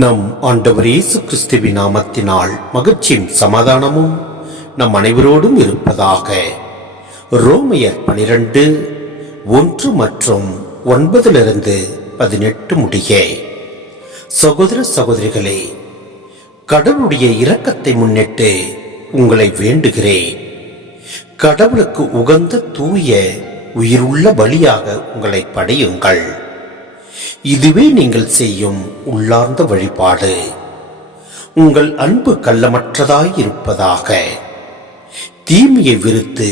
நம் ஆண்டவர் இயேசு கிறிஸ்துவின் நாமத்தினால் மகிழ்ச்சியும் சமாதானமும் நம் அனைவரோடும் இருப்பதாக. ரோமையர் 12:1 மற்றும் 9-18 முடிய. சகோதர சகோதரிகளே, கடவுளுடைய இரக்கத்தை முன்னிட்டு உங்களை வேண்டுகிறேன். கடவுளுக்கு உகந்த தூய உயிருள்ள பலியாக உங்களை படையுங்கள். இதுவே நீங்கள் செய்யும் உள்ளார்ந்த வழிபாடு. உங்கள் அன்பு கள்ளமற்றதாய் இருப்பதாக. தீமையை விருத்து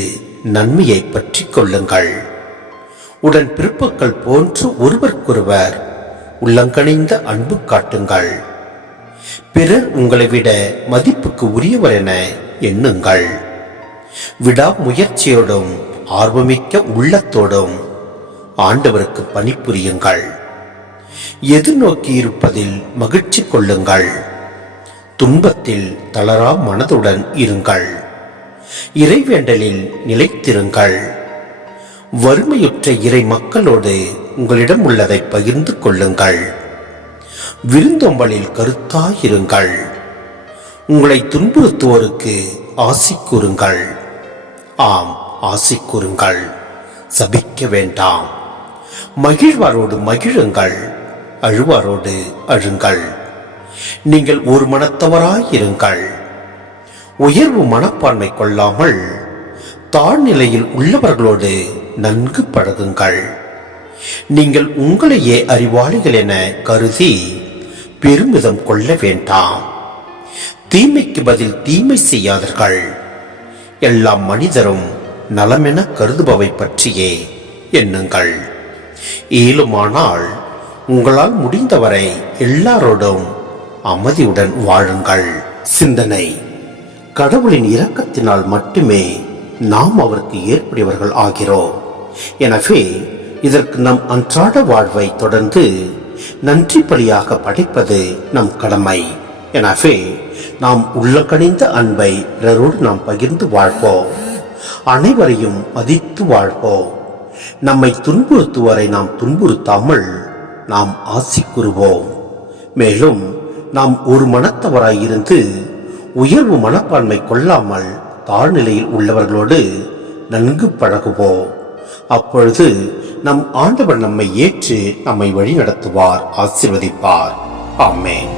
நன்மையை பற்றி கொள்ளுங்கள். உடன் பிறப்புக்கள் போன்று ஒருவருக்கொருவர் உள்ளங்கணிந்த அன்பு காட்டுங்கள். பிறர் உங்களை விட மதிப்புக்கு உரியவர் என எண்ணுங்கள். விடாமுயற்சியோடும் ஆர்வமிக்க உள்ளத்தோடும் ஆண்டவருக்கு பணிபுரியுங்கள். எதிர்நோக்கி இருப்பதில் மகிழ்ச்சி கொள்ளுங்கள். துன்பத்தில் தளரா மனதுடன் இருங்கள். இறைவேண்டலில் நிலைத்திருங்கள். வறுமையுற்ற இறை மக்களோடு உங்களிடம் உள்ளதை பகிர்ந்து கொள்ளுங்கள். விருந்தோம்பலில் கருத்தாயிருங்கள். உங்களை துன்புறுத்துவோருக்கு ஆசி கூறுங்கள். ஆம், ஆசி கூறுங்கள். சபிக்க வேண்டாம். மகிழ்வாரோடு மகிழுங்கள். அழுவாரோடு அழுங்கள். நீங்கள் ஒரு மனத்தவராயிருங்கள். உயர்வு மனப்பான்மை கொள்ளாமல் தாழ்நிலையில் உள்ளவர்களோடு நன்கு பழகுங்கள். நீங்கள் உங்களையே அறிவாளிகள் என கருதி பெருமிதம் கொள்ள வேண்டாம். தீமைக்கு பதில் தீமை செய்யாதீர்கள். எல்லா மனிதரும் நலமென கருதுபவை பற்றியே எண்ணுங்கள். இயலுமானால் உங்களால் முடிந்தவரை எல்லாரோடும் அமைதியுடன் வாழுங்கள். சிந்தனை: கடவுளின் இரக்கத்தினால் மட்டுமே நாம் அவருக்கு ஏற்புடையவர்கள் ஆகிறோம். எனவே இதற்கு நம் அன்றாட வாழ்வை தொடர்ந்து நன்றி பலியாக படைப்பது நம் கடமை. எனவே நாம் உள்ளக்கணிந்த அன்பை பிறரோடு நாம் பகிர்ந்து வாழ்வோம். அனைவரையும் மதித்து வாழ்வோம். நம்மை துன்புறுத்துவரை நாம் துன்புறுத்தாமல் நாம் ஆசி கூறுவோம். மேலும் நாம் ஒரு மனத்தவராயிருந்து உயர்வு மனப்பான்மை கொள்ளாமல் தாழ்நிலையில் உள்ளவர்களோடு நன்கு பழகுவோம். அப்பொழுது நம் ஆண்டவர் நம்மை ஏற்று நம்மை வழி நடத்துவார், ஆசீர்வதிப்பார். ஆமென்.